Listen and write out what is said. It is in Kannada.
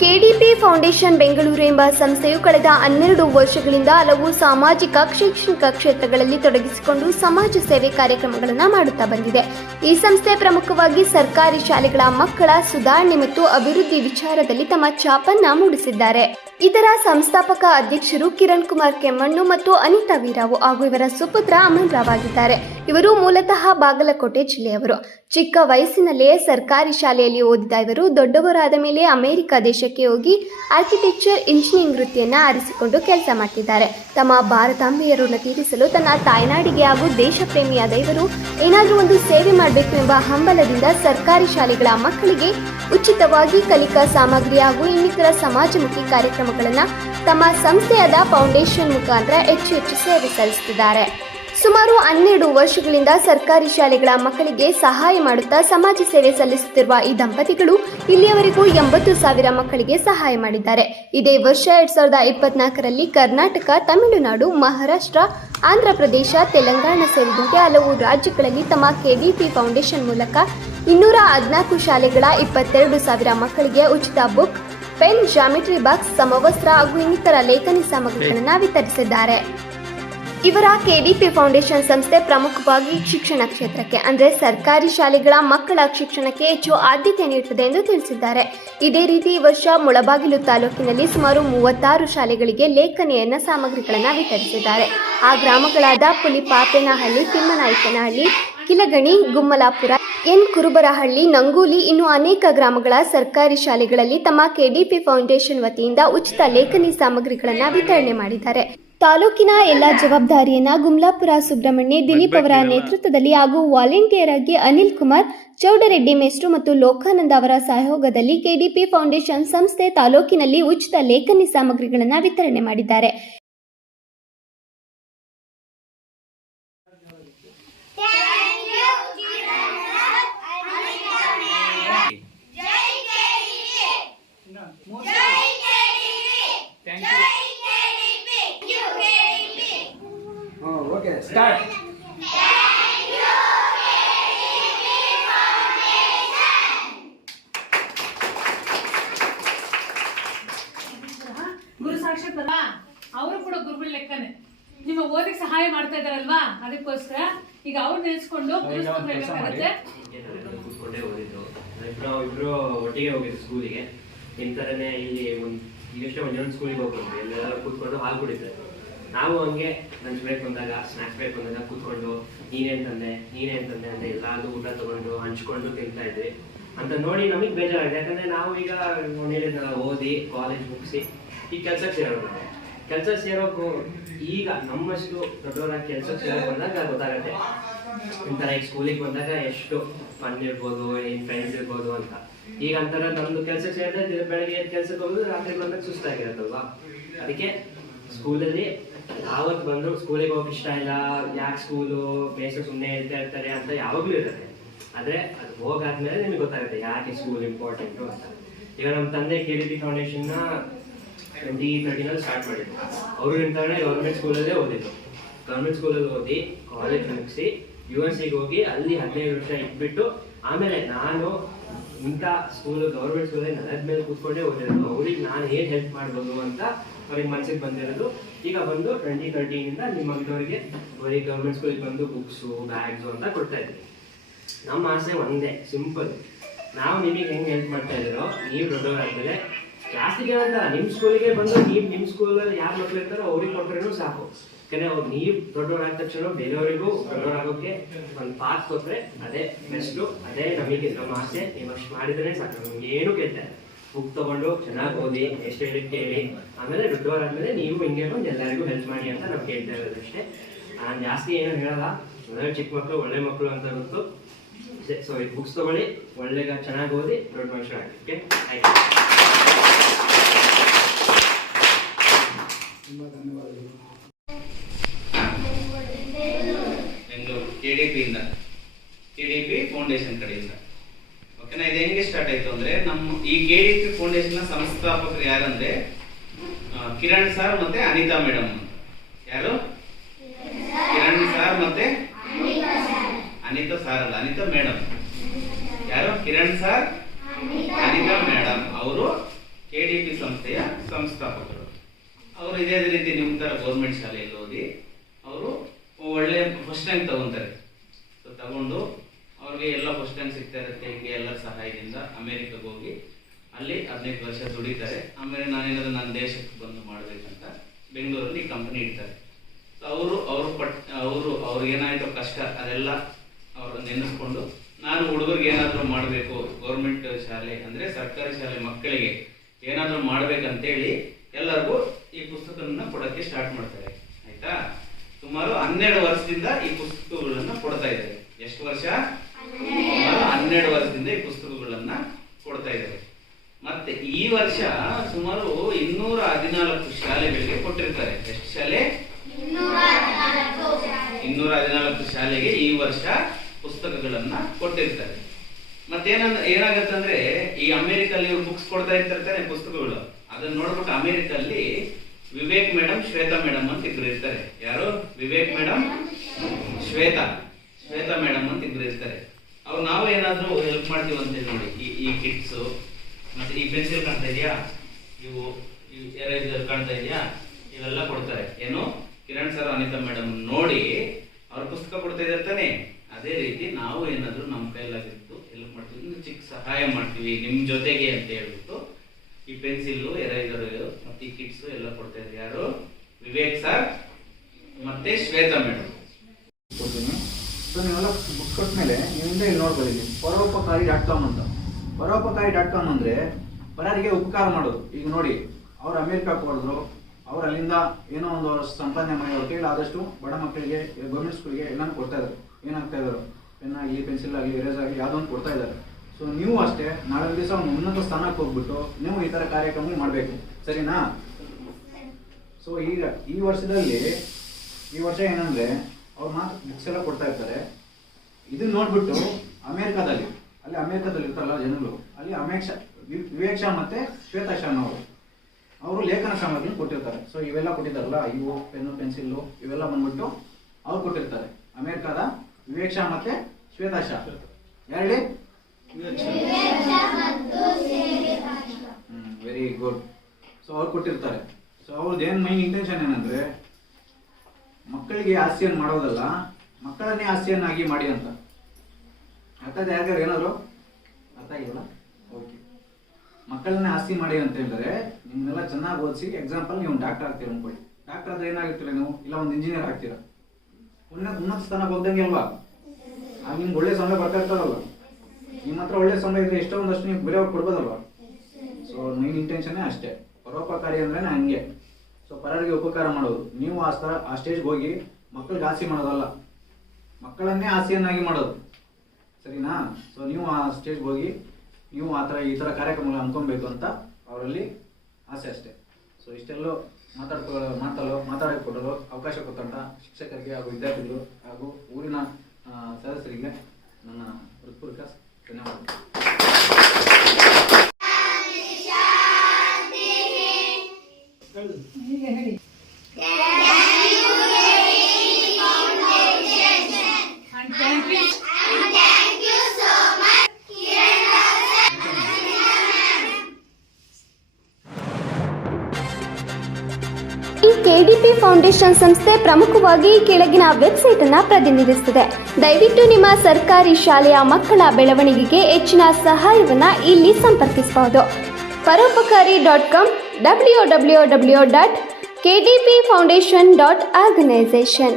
ಕೆಡಿಪಿ ಫೌಂಡೇಶನ್ ಬೆಂಗಳೂರು ಎಂಬ ಸಂಸ್ಥೆಯು ಕಳೆದ ಹನ್ನೆರಡು ವರ್ಷಗಳಿಂದ ಹಲವು ಸಾಮಾಜಿಕ, ಶೈಕ್ಷಣಿಕ ಕ್ಷೇತ್ರಗಳಲ್ಲಿ ತೊಡಗಿಸಿಕೊಂಡು ಸಮಾಜ ಸೇವೆ ಕಾರ್ಯಕ್ರಮಗಳನ್ನು ಮಾಡುತ್ತಾ ಬಂದಿದೆ. ಈ ಸಂಸ್ಥೆ ಪ್ರಮುಖವಾಗಿ ಸರ್ಕಾರಿ ಶಾಲೆಗಳ ಮಕ್ಕಳ ಸುಧಾರಣೆ ಮತ್ತು ಅಭಿವೃದ್ಧಿ ವಿಚಾರದಲ್ಲಿ ತಮ್ಮ ಛಾಪನ್ನ ಮೂಡಿಸಿದ್ದಾರೆ. ಇದರ ಸಂಸ್ಥಾಪಕ ಅಧ್ಯಕ್ಷರು ಕಿರಣ್ ಕುಮಾರ್ ಕೆಮ್ಮಣ್ಣು ಮತ್ತು ಅನಿತಾ ವೀರಾವು ಹಾಗೂ ಇವರ ಸುಪುತ್ರ ಅಮನ್ ರಾವ್ ಆಗಿದ್ದಾರೆ. ಇವರು ಮೂಲತಃ ಬಾಗಲಕೋಟೆ ಜಿಲ್ಲೆಯವರು. ಚಿಕ್ಕ ವಯಸ್ಸಿನಲ್ಲೇ ಸರ್ಕಾರಿ ಶಾಲೆಯಲ್ಲಿ ಓದಿದ ಇವರು ದೊಡ್ಡವರಾದ ಮೇಲೆ ಅಮೆರಿಕ ದೇಶಕ್ಕೆ ಹೋಗಿ ಆರ್ಕಿಟೆಕ್ಚರ್ ಇಂಜಿನಿಯರಿಂಗ್ ವೃತ್ತಿಯನ್ನು ಆರಿಸಿಕೊಂಡು ಕೆಲಸ ಮಾಡ್ತಿದ್ದಾರೆ. ತಮ್ಮ ಭಾರತಾಂಬೆಯರನ್ನು ತೀರಿಸಲು ತನ್ನ ತಾಯ್ನಾಡಿಗೆ ಹಾಗೂ ದೇಶ ಪ್ರೇಮಿಯಾದ ಇವರು ಏನಾದರೂ ಒಂದು ಸೇವೆ ಮಾಡಬೇಕು ಎಂಬ ಹಂಬಲದಿಂದ ಸರ್ಕಾರಿ ಶಾಲೆಗಳ ಮಕ್ಕಳಿಗೆ ಉಚಿತವಾಗಿ ಕಲಿಕಾ ಸಾಮಗ್ರಿ ಹಾಗೂ ಇನ್ನಿತರ ಸಮಾಜಮುಖಿ ಕಾರ್ಯಕ್ರಮಗಳನ್ನು ತಮ್ಮ ಸಂಸ್ಥೆಯಾದ ಫೌಂಡೇಶನ್ ಮುಖಾಂತರ ಹೆಚ್ಚು ಹೆಚ್ಚು ಸೇವೆ ಸಲ್ಲಿಸುತ್ತಿದ್ದಾರೆ. ಸುಮಾರು ಹನ್ನೆರಡು ವರ್ಷಗಳಿಂದ ಸರ್ಕಾರಿ ಶಾಲೆಗಳ ಮಕ್ಕಳಿಗೆ ಸಹಾಯ ಮಾಡುತ್ತಾ ಸಮಾಜ ಸೇವೆ ಸಲ್ಲಿಸುತ್ತಿರುವ ಈ ದಂಪತಿಗಳು ಇಲ್ಲಿಯವರೆಗೂ ಎಂಬತ್ತು ಸಾವಿರ ಮಕ್ಕಳಿಗೆ ಸಹಾಯ ಮಾಡಿದ್ದಾರೆ. ಇದೇ ವರ್ಷ ಎರಡ್ ಸಾವಿರದ ಇಪ್ಪತ್ನಾಲ್ಕರಲ್ಲಿ ಕರ್ನಾಟಕ, ತಮಿಳುನಾಡು, ಮಹಾರಾಷ್ಟ್ರ ಆಂಧ್ರ ಪ್ರದೇಶ ತೆಲಂಗಾಣ ಸೇರಿದಂತೆ ಹಲವು ರಾಜ್ಯಗಳಲ್ಲಿ ತಮ್ಮ ಕೆಡಿಪಿ ಫೌಂಡೇಶನ್ ಮೂಲಕ ಇನ್ನೂರ ಹದಿನಾಲ್ಕು ಶಾಲೆಗಳ ಇಪ್ಪತ್ತೆರಡು ಸಾವಿರ ಮಕ್ಕಳಿಗೆ ಉಚಿತ ಬುಕ್ ಪೆನ್ ಜಾಮಿಟ್ರಿ ಬಾಕ್ಸ್ ಸಮವಸ್ತ್ರ ಹಾಗೂ ಇನ್ನಿತರ ಲೇಖನಿ ಸಾಮಗ್ರಿಗಳನ್ನು ವಿತರಿಸಿದ್ದಾರೆ ಇವರ ಕೆಡಿಪಿ ಫೌಂಡೇಶನ್ ಸಂಸ್ಥೆ ಪ್ರಮುಖವಾಗಿ ಶಿಕ್ಷಣ ಕ್ಷೇತ್ರಕ್ಕೆ ಅಂದರೆ ಸರ್ಕಾರಿ ಶಾಲೆಗಳ ಮಕ್ಕಳ ಶಿಕ್ಷಣಕ್ಕೆ ಹೆಚ್ಚು ಆದ್ಯತೆ ನೀಡುತ್ತದೆ ಎಂದು ತಿಳಿಸಿದ್ದಾರೆ. ಇದೇ ರೀತಿ ಈ ವರ್ಷ ಮುಳಬಾಗಿಲು ತಾಲೂಕಿನಲ್ಲಿ ಸುಮಾರು ಮೂವತ್ತಾರು ಶಾಲೆಗಳಿಗೆ ಲೇಖನಿಯನ್ನ ಸಾಮಗ್ರಿಗಳನ್ನು ವಿತರಿಸಿದ್ದಾರೆ. ಆ ಗ್ರಾಮಗಳಾದ ಪುಲಿಪಾಪೇನಹಳ್ಳಿ ತಿಮ್ಮನಾಯಕನಹಳ್ಳಿ ಕಿಲಗಣಿ ಗುಮ್ಮಲಾಪುರ ಎನ್. ಕುರುಬರಹಳ್ಳಿ ನಂಗೂಲಿ ಇನ್ನು ಅನೇಕ ಗ್ರಾಮಗಳ ಸರ್ಕಾರಿ ಶಾಲೆಗಳಲ್ಲಿ ತಮ್ಮ ಕೆಡಿಪಿ ಫೌಂಡೇಶನ್ ವತಿಯಿಂದ ಉಚಿತ ಲೇಖನಿ ಸಾಮಗ್ರಿಗಳನ್ನು ವಿತರಣೆ ಮಾಡಿದ್ದಾರೆ. ತಾಲೂಕಿನ ಎಲ್ಲ ಜವಾಬ್ದಾರಿಯನ್ನ ಗುಮ್ಲಾಪುರ ಸುಬ್ರಹ್ಮಣ್ಯ ದಿಲೀಪ್ ಅವರ ನೇತೃತ್ವದಲ್ಲಿ ಹಾಗೂ ವಾಲಂಟಿಯರ್ ಆಗಿ ಅನಿಲ್ ಕುಮಾರ್ ಚೌಡರೆಡ್ಡಿ ಮೇಸ್ಟ್ರು ಮತ್ತು ಲೋಕಾನಂದ ಅವರ ಸಹಯೋಗದಲ್ಲಿ ಕೆಡಿಪಿ ಫೌಂಡೇಶನ್ ಸಂಸ್ಥೆ ತಾಲೂಕಿನಲ್ಲಿ ಉಚಿತ ಲೇಖನಿ ಸಾಮಗ್ರಿಗಳನ್ನು ವಿತರಣೆ ಮಾಡಿದ್ದಾರೆ. ಸ್ಟಾರ್ಟ್ ಗುರು ಸಾಕ್ಷಾತ್ ಅಲ್ಲ ಅವರು ಕೂಡ ಗುರುಗಳ ಲೆಕ್ಕನೆ. ನಿಮ್ಮ ಓದಿಗೆ ಸಹಾಯ ಮಾಡ್ತಾ ಇದಾರಲ್ವಾ ಅದಕ್ಕೋಸ್ಕರ ಈಗ ಅವ್ರು ನೆನೆಸ್ಕೊಂಡು ಹೇಳ್ಬೇಕಾಗತ್ತೆ ಕೂತ್ಕೊಂಡೇ ಓದಿದ್ದು ಇಬ್ರು ಇಬ್ರು ಒಟ್ಟಿಗೆ ಹೋಗಿದ್ರು ಸ್ಕೂಲಿಗೆ. ನಿಮ್ ತರನೇ ಇಲ್ಲಿ ಒಂದ್ ಈಗಷ್ಟೇ ಒಂದೊಂದು ಸ್ಕೂಲಿಗೆ ಹೋಗ್ಬೋದು ಎಲ್ಲರೂ ಕೂತ್ಕೊಂಡು ಹಾಲು ಕುಡಿತಾರೆ. ನಾವು ಹಂಗೆ ಲಂಚ್ ಬೇಕು ಅಂದಾಗ ಸ್ನಾಕ್ಸ್ ಬೇಕು ಬಂದಾಗ ಕೂತ್ಕೊಂಡು ನೀನೇನ್ ತಂದೆ ನೀನೇನ್ ತಂದೆ ಅಂತ ಎಲ್ಲಾದ್ರೂ ಊಟ ತಗೊಂಡು, ಹಂಚ್ಕೊಂಡು ತಿಂತಾ ಇದ್ವಿ. ಅಂತ ನೋಡಿ ನಮಗೆ ಬೇಜಾರಾಗಿದೆ ಯಾಕಂದ್ರೆ ನಾವು ಈಗ ಹೇಳಿದ್ನಲ್ಲ ಓದಿ ಕಾಲೇಜ್ ಮುಗಿಸಿ ಈ ಕೆಲ್ಸಕ್ಕೆ ಸೇರೋದು. ಕೆಲಸ ಸೇರೋಕು ಈಗ ನಮ್ಮಷ್ಟು ದೊಡ್ಡವರಾಗಿ ಕೆಲ್ಸಕ್ಕೆ ಸೇರೋಕೆ ಬಂದಾಗ ಗೊತ್ತಾಗತ್ತೆ. ಒಂಥರ ಈಗ ಸ್ಕೂಲಿಗೆ ಬಂದಾಗ ಎಷ್ಟು ಫನ್ ಇರ್ಬೋದು, ಏನ್ ಫ್ರೆಂಡ್ಸ್ ಇರ್ಬೋದು ಅಂತ. ಈಗ ಅಂತಾರ ನಮ್ದು ಕೆಲಸ ಸೇರಿದ್ರೆ ಬೆಳಗ್ಗೆ ಕೆಲ್ಸಕ್ಕೆ ಹೋಗೋದು ರಾತ್ರಿ ಬಂದಾಗ ಸುಸ್ತಾಗಿರತ್ತಲ್ವಾ? ಅದಕ್ಕೆ ಸ್ಕೂಲಲ್ಲಿ ಯಾವತ್ತು ಬಂದ್ರು ಸ್ಕೂಲಿಗೆ ಹೋಗಕ್ ಇಷ್ಟ ಇಲ್ಲ, ಯಾಕೆ ಸ್ಕೂಲು ಬೇಸ ಸುಮ್ಮನೆ ಹೇಳ್ತಾ ಇರ್ತಾರೆ ಅಂತ ಯಾವಾಗಲೂ ಇರುತ್ತೆ. ಆದ್ರೆ ಅದು ಹೋಗಾದ್ಮೇಲೆ ನಿಮಗೆ ಗೊತ್ತಾಗುತ್ತೆ ಯಾಕೆ ಸ್ಕೂಲ್ ಇಂಪಾರ್ಟೆಂಟು ಅಂತ. ಈಗ ನಮ್ಮ ತಂದೆ ಕೆ ಡಿ ಪಿ ಫೌಂಡೇಶನ್ನ ಟ್ವೆಂಟಿ ತರ್ಟಿನಲ್ಲಿ ಸ್ಟಾರ್ಟ್ ಮಾಡಿದ್ರು. ಅವರು ತರನೇ ಗೌರ್ಮೆಂಟ್ ಸ್ಕೂಲಲ್ಲೇ ಓದಿದ್ದು ಗೌರ್ಮೆಂಟ್ ಸ್ಕೂಲಲ್ಲಿ ಓದಿ ಕಾಲೇಜ್ ಮುಗಿಸಿ ಯು ಎನ್ ಸಿಗೆ ಹೋಗಿ ಅಲ್ಲಿ ಹದಿನೈದು ವರ್ಷ ಇಟ್ಬಿಟ್ಟು ಆಮೇಲೆ ನಾನು ಇಂಥ ಸ್ಕೂಲ್ ಗೌರ್ಮೆಂಟ್ ಸ್ಕೂಲಲ್ಲಿ ನೆಲದ ಮೇಲೆ ಕೂತ್ಕೊಂಡೇ ಓದಿರೋದು. ಅವ್ರಿಗೆ ನಾನು ಹೇಗೆ ಹೆಲ್ಪ್ ಮಾಡ್ಬೋದು ಅಂತ ಅವ್ರಿಗೆ ಮನ್ಸಿಗೆ ಬಂದಿರೋದು. ಈಗ ಬಂದು ಟ್ವೆಂಟಿ ತರ್ಟೀನಿಂದ ನಿಮ್ಮ ಮಗದವರಿಗೆ ಬರೀ ಗೌರ್ಮೆಂಟ್ ಸ್ಕೂಲಿಗೆ ಬಂದು ಬುಕ್ಸು ಬ್ಯಾಗ್ಸು ಅಂತ ಕೊಡ್ತಾ ಇದ್ದೀವಿ. ನಮ್ಮ ಆಸೆ ಒಂದೇ ಸಿಂಪಲ್ ನಾವು ನಿಮಗೆ ಹೆಂಗೆ ಹೆಲ್ಪ್ ಮಾಡ್ತಾ ಇದ್ದೀರೋ, ನೀವು ದೊಡ್ಡವರಾದ್ಮೇಲೆ ಜಾಸ್ತಿ ಅಂತ ನಿಮ್ಮ ಸ್ಕೂಲಿಗೆ ಬಂದು ನೀವು ನಿಮ್ಮ ಸ್ಕೂಲಲ್ಲಿ ಯಾರು ಮಕ್ಳು ಇರ್ತಾರೋ ಅವ್ರಿಗೆ ಕೊಟ್ಟರೇನು ಸಾಕು. ಯಾಕಂದ್ರೆ ಅವ್ರು ನೀವು ದೊಡ್ಡವರಾದ ತಕ್ಷಣ ಬೇರೆಯವರಿಗೂ ದೊಡ್ಡವರಾಗೋಕೆ ಒಂದು ಪಾತ್ ಕೊಟ್ಟರೆ ಅದೇ ಬೆಸ್ಟು ಅದೇ ನಮಗೆ ನಮ್ಮ ಆಸೆ. ನೀವು ಅಷ್ಟು ಮಾಡಿದ್ರೆ ಸಾಕು. ನಮ್ಗೆ ಏನು ಕೇಳ್ತಾರೆ ಬುಕ್ ತಗೊಂಡು ಚೆನ್ನಾಗಿ ಓದಿ ಎಷ್ಟು ಹೇಳಿ ಕೇಳಿ ಆಮೇಲೆ ದೊಡ್ಡವರಾದ್ಮೇಲೆ ನೀವು ಹಿಂಗೆ ಬಂದು ಎಲ್ಲರಿಗೂ ಹೆಲ್ಪ್ ಮಾಡಿ ಅಂತ ನಾವು ಕೇಳ್ತಾ ಇರೋದಷ್ಟೇ ನಾನು ಜಾಸ್ತಿ ಏನು ಹೇಳಲ್ಲ. ಮೊದಲು ಚಿಕ್ಕ ಮಕ್ಕಳು ಒಳ್ಳೆ ಮಕ್ಕಳು ಅಂತ ಗೊತ್ತು ಸೊ ಇದು ಬುಕ್ಸ್ ತಗೊಳ್ಳಿ ಒಳ್ಳೆ ಚೆನ್ನಾಗಿ ಓದಿ ದೊಡ್ಡ ಮನುಷ್ಯರಾಗಿ ಓಕೆ ಆಯ್ತು ತುಂಬಾ ಧನ್ಯವಾದಗಳು. ಬೆಂಗಳೂರು ಕೆ ಡಿ ಪಿಯಿಂದ ಕೆ ಡಿ ಪಿ ಫೌಂಡೇಶನ್ ಕಡೆಯಿಂದ. ಓಕೆನಾ ಇದು, ಹೆಂಗೆ ಸ್ಟಾರ್ಟ್ ಆಯ್ತು ಅಂದ್ರೆ ನಮ್ಮ ಈ ಕೆ ಡಿ ಪಿ ಫೌಂಡೇಶನ್ ಸಂಸ್ಥಾಪಕರು ಯಾರಂದ್ರೆ ಕಿರಣ್ ಸರ್ ಮತ್ತೆ ಅನಿತಾ ಮೇಡಮ್ ಯಾರು? ಕಿರಣ್ ಸರ್ ಮತ್ತೆ ಅನಿತಾ ಸರ್ ಅಲ್ಲ, ಅನಿತಾ ಮೇಡಮ್ ಯಾರು? ಕಿರಣ್ ಸರ್ ಅನಿತಾ ಮೇಡಮ್ ಅವರು ಕೆ ಡಿ ಪಿ ಸಂಸ್ಥೆಯ ಸಂಸ್ಥಾಪಕರು. ಅವರು ಇದೇ ರೀತಿ ನಿಮ್ಮ ಥರ ಗೌರ್ಮೆಂಟ್ ಶಾಲೆಯಲ್ಲಿ ಓದಿ, ಅವರು ಒಳ್ಳೆ ಫಸ್ಟ್ ರ್ಯಾಂಕ್ ತಗೊಂತಾರೆ ತಗೊಂಡು ಅವ್ರಿಗೆ ಎಲ್ಲ ರ್ಯಾಂಕ್ ಸಿಗ್ತಾ ಇರುತ್ತೆ, ಹಿಂಗೆ ಎಲ್ಲರ ಸಹಾಯದಿಂದ ಅಮೇರಿಕಾಗೆ ಹೋಗಿ. ಅಲ್ಲಿ ಹದಿನೈದು ವರ್ಷ ದುಡಿತಾರೆ. ಆಮೇಲೆ ನಾನೇನಾದ್ರು ನನ್ನ ದೇಶಕ್ಕೆ ಬಂದು ಮಾಡಬೇಕಂತ ಬೆಂಗಳೂರಲ್ಲಿ ಕಂಪನಿ ಇಡ್ತಾರೆ. ಅವರು ಅವರು ಪಟ್, ಅವರು ಅವ್ರಿಗೇನಾಯಿತು ಕಷ್ಟ, ಅದೆಲ್ಲ ಅವರು ನೆನೆಸ್ಕೊಂಡು ನಾನು ಹುಡುಗರಿಗೆ ಏನಾದರೂ ಮಾಡಬೇಕು ಗೌರ್ಮೆಂಟ್ ಶಾಲೆ ಅಂದರೆ ಸರ್ಕಾರಿ ಶಾಲೆ ಮಕ್ಕಳಿಗೆ ಏನಾದರೂ ಮಾಡ್ಬೇಕಂತೇಳಿ ಎಲ್ಲರಿಗೂ ಈ ಪುಸ್ತಕವನ್ನು ಕೊಡೋಕ್ಕೆ ಸ್ಟಾರ್ಟ್ ಮಾಡ್ತಾರೆ. ಆಯ್ತಾ? ಸುಮಾರು ಹನ್ನೆರಡು ವರ್ಷದಿಂದ ಈ ಪುಸ್ತಕಗಳನ್ನ ಕೊಡ್ತಾ ಇದ್ದಾರೆ. ಎಷ್ಟು ವರ್ಷ? ಹನ್ನೆರಡು ವರ್ಷದಿಂದ ಈ ಪುಸ್ತಕಗಳನ್ನ ಕೊಡ್ತಾ ಇದ್ದಾರೆ. ಮತ್ತೆ ಈ ವರ್ಷ ಸುಮಾರು ಇನ್ನೂರ ಹದಿನಾಲ್ಕು ಶಾಲೆಗಳಿಗೆ ಕೊಟ್ಟಿರ್ತಾರೆ. ಎಷ್ಟು ಶಾಲೆ? ಇನ್ನೂರ ಹದಿನಾಲ್ಕು ಶಾಲೆಗೆ ಈ ವರ್ಷ ಪುಸ್ತಕಗಳನ್ನ ಕೊಟ್ಟಿರ್ತಾರೆ. ಮತ್ತೇನಂದ ಏನಾಗತ್ತಂದ್ರೆ ಈ ಅಮೆರಿಕಲ್ಲಿ ಇವ್ರು ಬುಕ್ಸ್ ಕೊಡ್ತಾ ಇರ್ತಾರೆ ಪುಸ್ತಕಗಳು. ಅದನ್ನ ನೋಡ್ಬಿಟ್ಟು ಅಮೆರಿಕಲ್ಲಿ ವಿವೇಕ್ ಮೇಡಮ್ ಶ್ವೇತಾ ಮೇಡಮ್ ಅಂತ ಇಬ್ರು ಇರ್ತಾರೆ. ಯಾರು? ವಿವೇಕ್ ಮೇಡಮ್ ಶ್ವೇತಾ. ಶ್ವೇತಾ ಮೇಡಮ್ ಅಂತ ಇಬ್ರು ಇರ್ತಾರೆ. ಅವ್ರು ನಾವು ಏನಾದರೂ ಹೆಲ್ಪ್ ಮಾಡ್ತೀವಿ ಅಂತ ನೋಡಿ, ಈ ಈ ಕಿಟ್ಸ್ ಮತ್ತೆ ಈ ಪೆನ್ಸಿಲ್ ಕಾಣ್ತಾ ಇದೆಯಾ? ಇವು ಎರೇಸರ್ ಕಾಣ್ತಾ ಇದೆಯಾ? ಇವೆಲ್ಲ ಕೊಡ್ತಾರೆ. ಏನು? ಕಿರಣ್ ಸರ್ ಅನಿತಾ ಮೇಡಮ್ ನೋಡಿ, ಅವ್ರ ಪುಸ್ತಕ ಕೊಡ್ತಾ ಇದ್ದಾರೆ ತಾನೆ? ಅದೇ ರೀತಿ ನಾವು ಏನಾದರೂ ನಮ್ಮ ಕೈಲಾಗಿತ್ತು ಹೆಲ್ಪ್ ಮಾಡ್ತೀವಿ ಚಿಕ್ಕ ಸಹಾಯ ಮಾಡ್ತೀವಿ ನಿಮ್ಮ ಜೊತೆಗೆ ಅಂತ ಹೇಳ್ಬಿಟ್ಟು ಈ ಪೆನ್ಸಿಲ್ಲು ಎರೇಸರ್ ಮತ್ತು ಈ ಕಿಟ್ಸು ಎಲ್ಲ ಕೊಡ್ತಾ ಇದ್ದಾರೆ ಯಾರು? ವಿವೇಕ್ ಸರ್ ಮತ್ತೆ ಶ್ವೇತಾ ಮೇಡಮ್ ಸೊ ನೀವೆಲ್ಲ ಬುಕ್ ಕೊಟ್ಮೇಲೆ ನೀವಿಂದ ಇಲ್ಲಿ ನೋಡ್ಬೋದು ಇಲ್ಲಿ ಪರೋಪಕಾರಿ ಡಾಟ್ ಕಾಮ್ ಅಂತ. ಪರೋಪಕಾರಿ ಡಾಟ್ ಕಾಮ್ ಅಂದ್ರೆ ಪರರಿಗೆ ಉಪಕಾರ ಮಾಡೋದು. ಈಗ ನೋಡಿ, ಅವ್ರು ಅಮೇರಿಕಾಕ್ಕೆ ಹೋದ್ರು ಅವ್ರು ಅಲ್ಲಿಂದ ಏನೋ ಒಂದು ಸಂಪಾದನೆ ಮಾಡಿ ಅವ್ರು ಕೈಲಿ ಆದಷ್ಟು ಬಡ ಮಕ್ಕಳಿಗೆ ಗೌರ್ಮೆಂಟ್ ಸ್ಕೂಲ್ಗೆ ಎಲ್ಲಾನು ಕೊಡ್ತಾ ಇದ್ದಾರೆ ಏನಾಗ್ತಾ ಇದ್ದಾರೆ ಪೆನ್ ಆಗಲಿ, ಪೆನ್ಸಿಲ್ ಆಗಲಿ ಎರೇಸ್ ಆಗಲಿ, ಯಾವುದೋ ಕೊಡ್ತಾ ಇದ್ದಾರೆ ಸೊ ನೀವು ಅಷ್ಟೇ ನಾಳೆ ದಿವಸ ಒಂದು ಉನ್ನತ ಸ್ಥಾನಕ್ಕೆ ಹೋಗ್ಬಿಟ್ಟು ನೀವು ಈ ಥರ ಕಾರ್ಯಕ್ರಮ ಮಾಡಬೇಕು. ಸರಿನಾ? ಸೊ ಈಗ ಈ ವರ್ಷದಲ್ಲಿ, ಈ ವರ್ಷ ಏನಂದ್ರೆ ಅವ್ರು ಮಾತ್ರ ಬುಕ್ಸ್ ಎಲ್ಲ ಕೊಡ್ತಾ ಇರ್ತಾರೆ. ಇದನ್ನ ನೋಡ್ಬಿಟ್ಟು ಅಮೆರಿಕಾದಲ್ಲಿ, ಅಲ್ಲಿ ಅಮೆರಿಕಾದಲ್ಲಿ ಇರ್ತಾರಲ್ಲ ಜನಗಳು, ಅಲ್ಲಿ ಅಮೇಕ್ಷ ವಿವೇಕ್ ಶಾ ಮತ್ತೆ ಶ್ವೇತಾ ಶಾನ್ ಅವರು. ಅವರು ಲೇಖನ ಸಾಮಗ್ರಿ ಕೊಟ್ಟಿರ್ತಾರೆ. ಸೊ ಇವೆಲ್ಲ ಕೊಟ್ಟಿದ್ದಾರಲ್ಲ ಇವು ಪೆನ್ನು, ಪೆನ್ಸಿಲ್ಲು, ಇವೆಲ್ಲ ಬಂದ್ಬಿಟ್ಟು ಅವ್ರು ಕೊಟ್ಟಿರ್ತಾರೆ. ಅಮೇರಿಕಾದ ವಿವೇಕ್ ಶಾ ಮತ್ತೆ ಶ್ವೇತಾ ಶಾ ಹೇಳಿ ವೆರಿ ಗುಡ್ ಸೊ ಅವ್ರು ಕೊಟ್ಟಿರ್ತಾರೆ. ಸೊ ಅವ್ರದ್ದು ಏನು ಮೈನ್ ಇಂಟೆನ್ಷನ್ ಏನಂದ್ರೆ ಮಕ್ಕಳಿಗೆ ಹಾಸ್ಯನ್ ಮಾಡೋದಲ್ಲ, ಮಕ್ಕಳನ್ನೇ ಹಾಸ್ಯನ್ನಾಗಿ ಮಾಡಿ ಅಂತ. ಅರ್ಥ ಯಾರಿಗಾರು ಏನಾದ್ರು? ಅರ್ಥ ಆಗಿಲ್ಲ ಓಕೆ ಮಕ್ಕಳನ್ನೇ ಆಸ್ತಿ ಮಾಡಿ ಅಂತ ಹೇಳಿದ್ರೆ ನಿಮ್ಮನ್ನೆಲ್ಲ ಚೆನ್ನಾಗಿ ಓದಿಸಿ ಎಕ್ಸಾಂಪಲ್ ನೀವು ಡಾಕ್ಟರ್ ಆಗ್ತೀರ ಅನ್ಕೊಳ್ಳಿ. ಡಾಕ್ಟರ್ ಆದ್ರೆ ಏನಾಗಿರ್ತೀರ ನೀವು? ಇಲ್ಲ ಒಂದು ಇಂಜಿನಿಯರ್ ಆಗ್ತೀರಾ? ಉನ್ನತ ಉನ್ನತ ಸ್ಥಾನಕ್ಕೆ ಹೋದಂಗೆ ಅಲ್ವಾ? ಆಗ ನಿಮ್ಗೆ ಒಳ್ಳೆ ಸಮಯ ಬರ್ತಾ ಇರ್ತಾರಲ್ಲ ನಿಮ್ಮ ಹತ್ರ ಒಳ್ಳೆ ಸಮಯ ಇದ್ರೆ ಎಷ್ಟೊಂದಷ್ಟು ನೀವು ಬೇರೆಯವ್ರು ಕೊಡ್ಬೋದಲ್ವಾ? ಸೊ ಮೈನ್ ಇಂಟೆನ್ಷನ್ನೇ ಅಷ್ಟೇ. ಪರೋಪಕಾರಿ ಅಂದ್ರೆ ಹಂಗೆ. ಸೊ ಪರರಿಗೆ ಉಪಕಾರ ಮಾಡೋದು. ನೀವು ಆ ಸ್ಥಳ ಆ ಸ್ಟೇಜ್ಗೆ ಹೋಗಿ ಮಕ್ಕಳಿಗೆ ಆಸೆ ಮಾಡೋದಲ್ಲ. ಮಕ್ಕಳನ್ನೇ ಆಸೆಯನ್ನಾಗಿ ಮಾಡೋದು. ಸರಿನಾ? ಸೊ ನೀವು ಆ ಸ್ಟೇಜ್ಗೆ ಹೋಗಿ ನೀವು ಆ ಥರ ಈ ಥರ ಕಾರ್ಯಕ್ರಮಗಳು ಅನ್ಕೊಬೇಕು ಅಂತ ಅವರಲ್ಲಿ ಆಸೆ ಅಷ್ಟೇ. ಸೊ ಇಷ್ಟೆಲ್ಲೋ ಮಾತಾಡ್ಕೊ ಮಾತಾಡಲು ಮಾತಾಡಕ್ಕೆ ಕೊಡಲು ಅವಕಾಶ ಕೊಟ್ಟಂತ ಶಿಕ್ಷಕರಿಗೆ ಹಾಗೂ ವಿದ್ಯಾರ್ಥಿಗಳು ಹಾಗೂ ಊರಿನ ಸದಸ್ಯರಿಗೆ ನನ್ನ ಹೃತ್ಪೂರ್ವಕ ಧನ್ಯವಾದಗಳು. And ಫೌಂಡೇಶನ್ ಸಂಸ್ಥೆ ಪ್ರಮುಖವಾಗಿ ಕೆಳಗಿನ ವೆಬ್ಸೈಟ್ ಅನ್ನು ಪ್ರತಿನಿಧಿಸುತ್ತದೆ. ದಯವಿಟ್ಟು ನಿಮ್ಮ ಸರ್ಕಾರಿ ಶಾಲೆಯ ಮಕ್ಕಳ ಬೆಳವಣಿಗೆಗೆ ಹೆಚ್ಚಿನ ಸಹಾಯವನ್ನು ಇಲ್ಲಿ ಸಂಪರ್ಕಿಸಬಹುದು. Paropakari dot com W W W dot KDP foundation dot organisation.